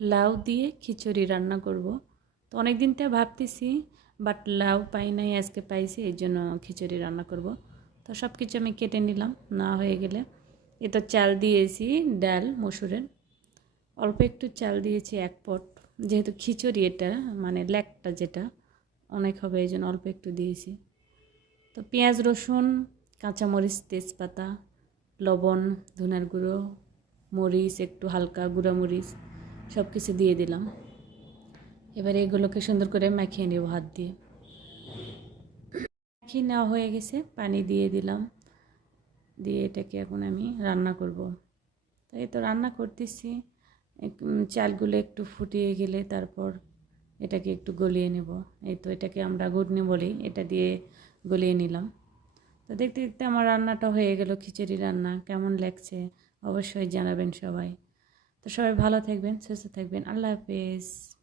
লাউ দিয়ে খিচুড়ি রান্না করব। তো অনেক দিন থেকে ভাবতেছি, বাট লাউ পাই নাই, আজকে পাইছি, এই জন্য খিচুড়ি রান্না করব। তো সব কিছু আমি কেটে নিলাম, না হয়ে গেলে। এ তো চাল দিয়েছি, ডাল মসুরের, অল্প একটু চাল দিয়েছি 1 পট, যেহেতু খিচুড়ি এটা মানে লেকটা যেটা অনেক হবে এই জন্য অল্প একটু দিয়েছি। তো পেঁয়াজ রসুন কাঁচামরিচ তেজপাতা লবণ ধনের গুঁড়ো মরিচ একটু হালকা গুঁড়া মরিচ সব কিছু দিয়ে দিলাম। এবার এগুলোকে সুন্দর করে মাখিয়ে নেব হাত দিয়ে। মাখিয়ে নেওয়া হয়ে গেছে, পানি দিয়ে দিলাম, দিয়ে এটাকে এখন আমি রান্না করব। তাই তো রান্না করতেছি। চালগুলো একটু ফুটিয়ে গেলে তারপর এটাকে একটু গলিয়ে নেব। এই তো এটাকে আমরা ঘুটনি বলি, এটা দিয়ে গলিয়ে নিলাম। তো দেখতে দেখতে আমার রান্নাটা হয়ে গেল, খিচুড়ি রান্না। কেমন লাগছে অবশ্যই জানাবেন সবাই। তো সবাই ভালো থাকবেন, সুস্থ থাকবেন। আল্লাহ হাফেজ।